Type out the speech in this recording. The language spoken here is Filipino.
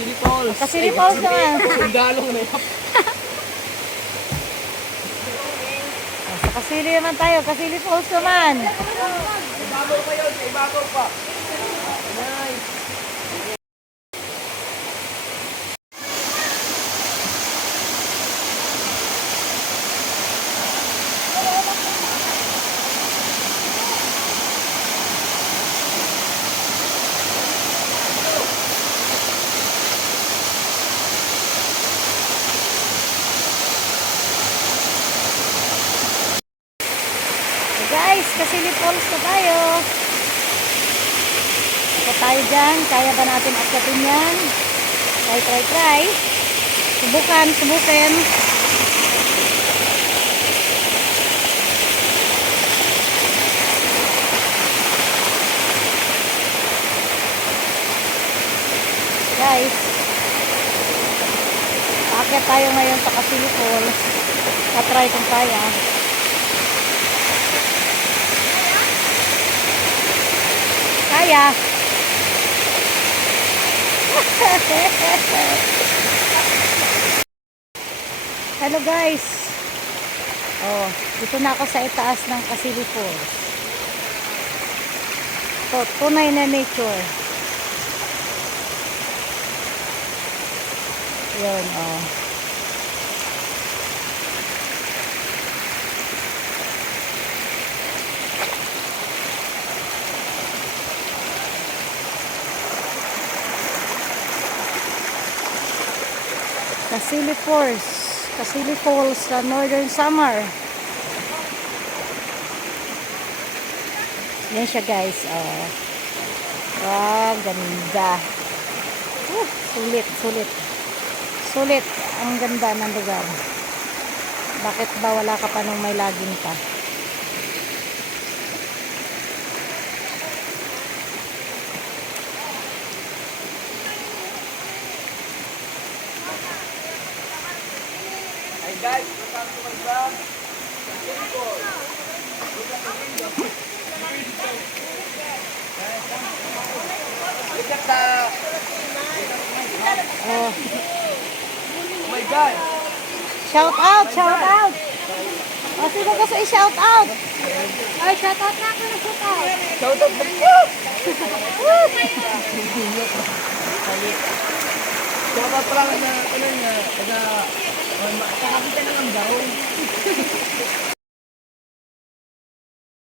Kasili Falls. Kasili Falls naman. Sundalong na yap. Sa Kasili naman tayo. Kasili Falls naman. Ibabaw pa yun. Ibabaw pa. Ayan. Guys, Kasili Falls na tayo. Ako tayo dyan. Kaya ba natin akyatin yan? Try. Subukan. Guys, aakyat tayo ngayon sa Kasili Falls. Try kung kaya. Kaya. Hello guys. Oh, dito na ako sa itaas ng Kasili Falls. So, tunay na nature. Yun, oh. Kasili Falls sa Northern Samar. Yan siya guys. Oh. Wow, ganda. Sulit. Ang ganda ng lugar. Bakit ba wala ka pa nung may laging ka? Hey guys, welcome to my vlog. Kasili Falls. Look at the... Oh. Oh my God. Shout out. O, sino gusto i-shout out? Ay, shout out na ako ng shout out. Shout out na Shout out pala na, taga, kakakita na lang daw.